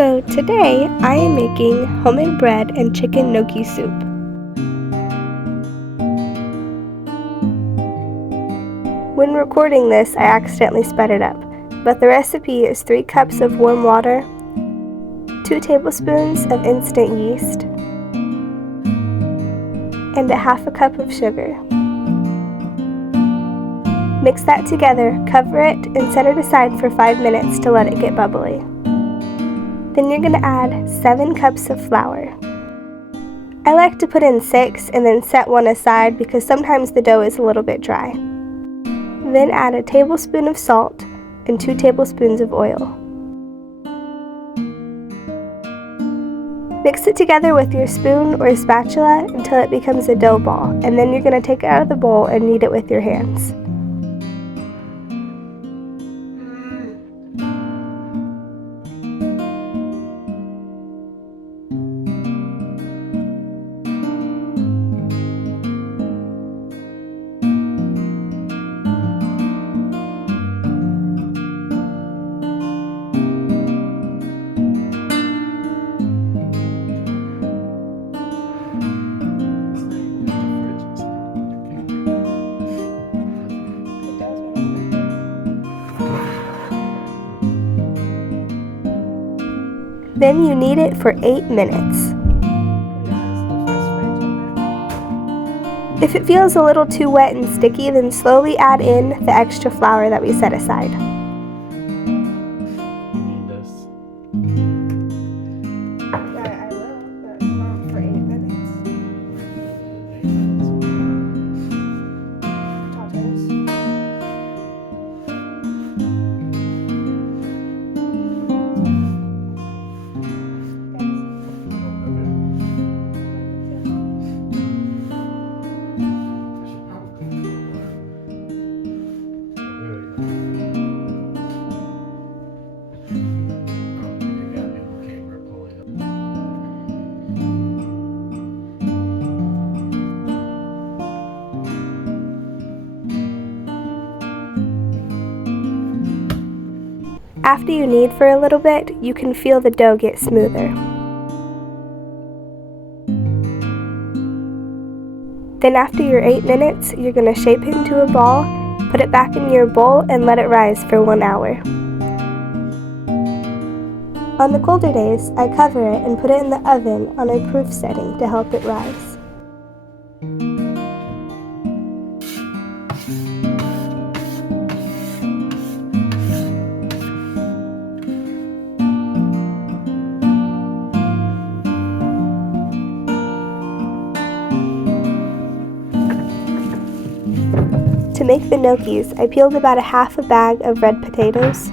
So today I am making homemade bread and chicken gnocchi soup. When recording this, I accidentally sped it up, but the recipe is 3 cups of warm water, 2 tablespoons of instant yeast, and a half a cup of sugar. Mix that together, cover it, and set it aside for 5 minutes to let it get bubbly. Then you're going to add 7 cups of flour. I like to put in 6 and then set one aside because sometimes the dough is a little bit dry. Then add a tablespoon of salt and 2 tablespoons of oil. Mix it together with your spoon or spatula until it becomes a dough ball, and then you're going to take it out of the bowl and knead it with your hands. Then you knead it for 8 minutes. If it feels a little too wet and sticky, then slowly add in the extra flour that we set aside. After you knead for a little bit, you can feel the dough get smoother. Then after your 8 minutes, you're going to shape it into a ball, put it back in your bowl, and let it rise for 1 hour. On the colder days, I cover it and put it in the oven on a proof setting to help it rise. To make the gnocchis, I peeled about a half a bag of red potatoes.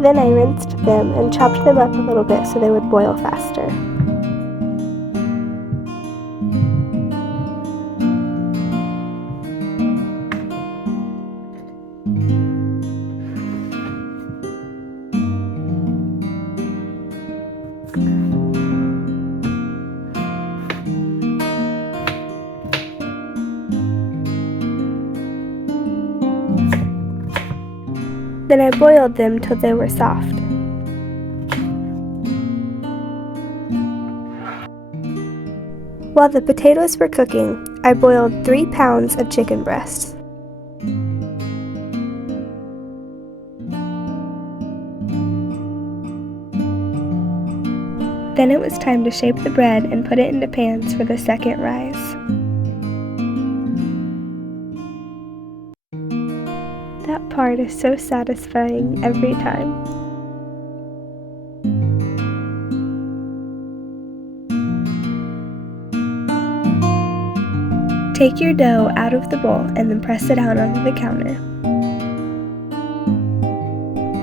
Then I rinsed them and chopped them up a little bit so they would boil faster. Then I boiled them till they were soft. While the potatoes were cooking, I boiled 3 pounds of chicken breasts. Then it was time to shape the bread and put it into pans for the second rise. That part is so satisfying every time. Take your dough out of the bowl and then press it out onto the counter.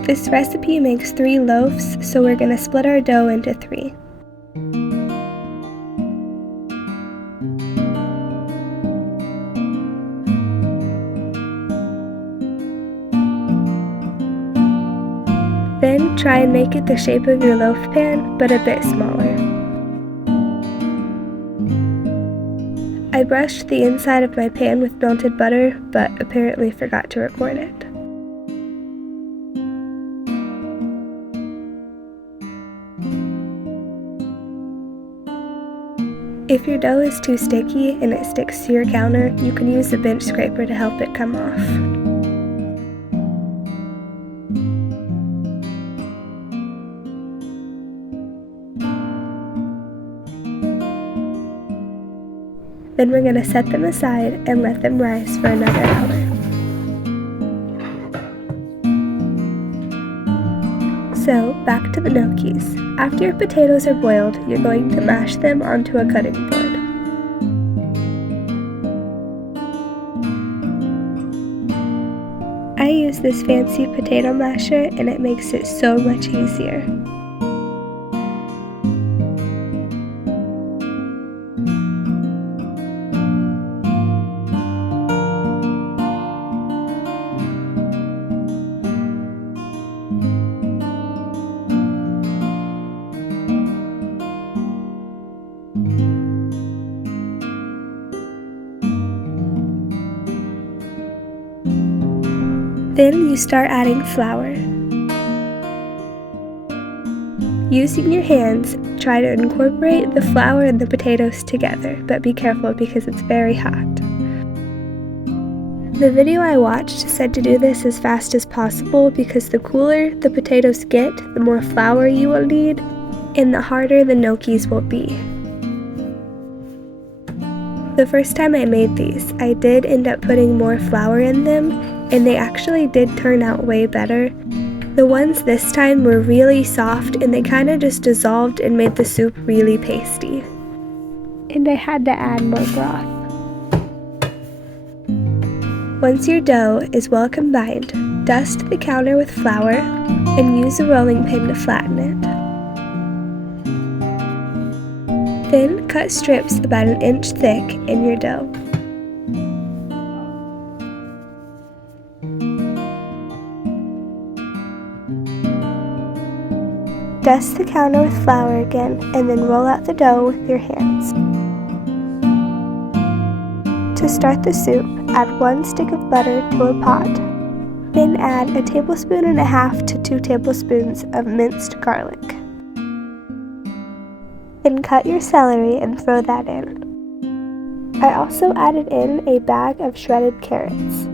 This recipe makes 3 loaves, so we're going to split our dough into 3. Then try and make it the shape of your loaf pan, but a bit smaller. I brushed the inside of my pan with melted butter, but apparently forgot to record it. If your dough is too sticky and it sticks to your counter, you can use a bench scraper to help it come off. Then we're going to set them aside and let them rise for another hour. So, back to the gnocchis. After your potatoes are boiled, you're going to mash them onto a cutting board. I use this fancy potato masher and it makes it so much easier. Then you start adding flour. Using your hands, try to incorporate the flour and the potatoes together, but be careful because it's very hot. The video I watched said to do this as fast as possible because the cooler the potatoes get, the more flour you will need, and the harder the gnocchis will be. The first time I made these, I did end up putting more flour in them, and they actually did turn out way better. The ones this time were really soft and they kind of just dissolved and made the soup really pasty. And I had to add more broth. Once your dough is well combined, dust the counter with flour and use a rolling pin to flatten it. Then cut strips about 1 inch thick in your dough. Dust the counter with flour again and then roll out the dough with your hands. To start the soup, add 1 stick of butter to a pot. Then add 1.5 tablespoons to 2 tablespoons of minced garlic. Then cut your celery and throw that in. I also added in a bag of shredded carrots.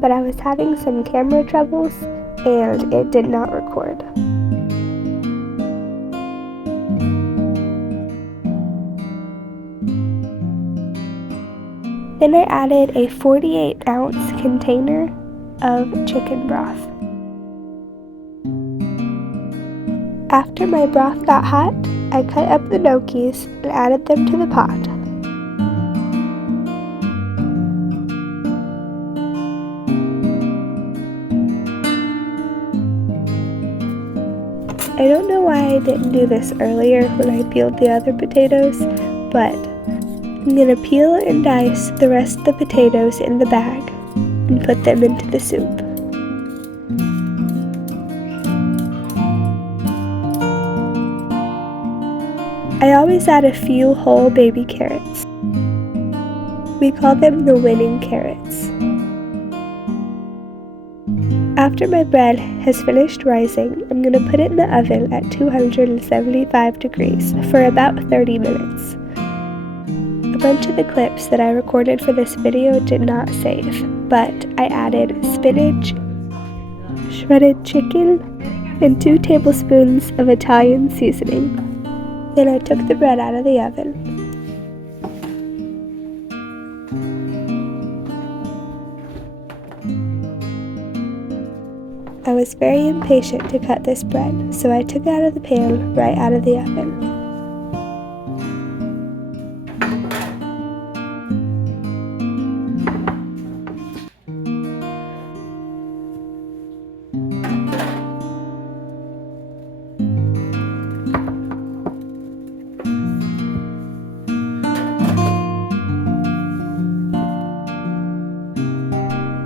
But I was having some camera troubles and it did not record. Then I added a 48-ounce container of chicken broth. After my broth got hot, I cut up the gnocchis and added them to the pot. I don't know why I didn't do this earlier when I peeled the other potatoes, but I'm going to peel and dice the rest of the potatoes in the bag and put them into the soup. I always add a few whole baby carrots. We call them the winning carrots. After my bread has finished rising, I'm going to put it in the oven at 275 degrees for about 30 minutes. A bunch of the clips that I recorded for this video did not save, but I added spinach, shredded chicken, and 2 tablespoons of Italian seasoning. Then I took the bread out of the oven. I was very impatient to cut this bread, so I took it out of the pan right out of the oven.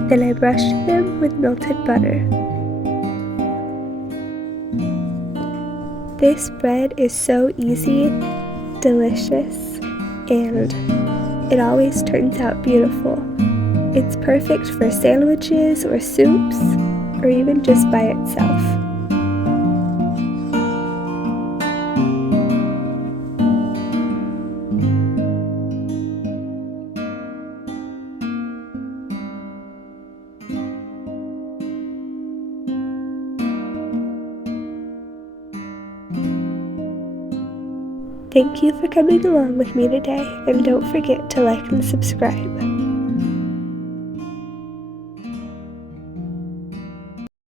Then I brushed them with melted butter. This bread is so easy, delicious, and it always turns out beautiful. It's perfect for sandwiches or soups, or even just by itself. Thank you for coming along with me today, and don't forget to like and subscribe.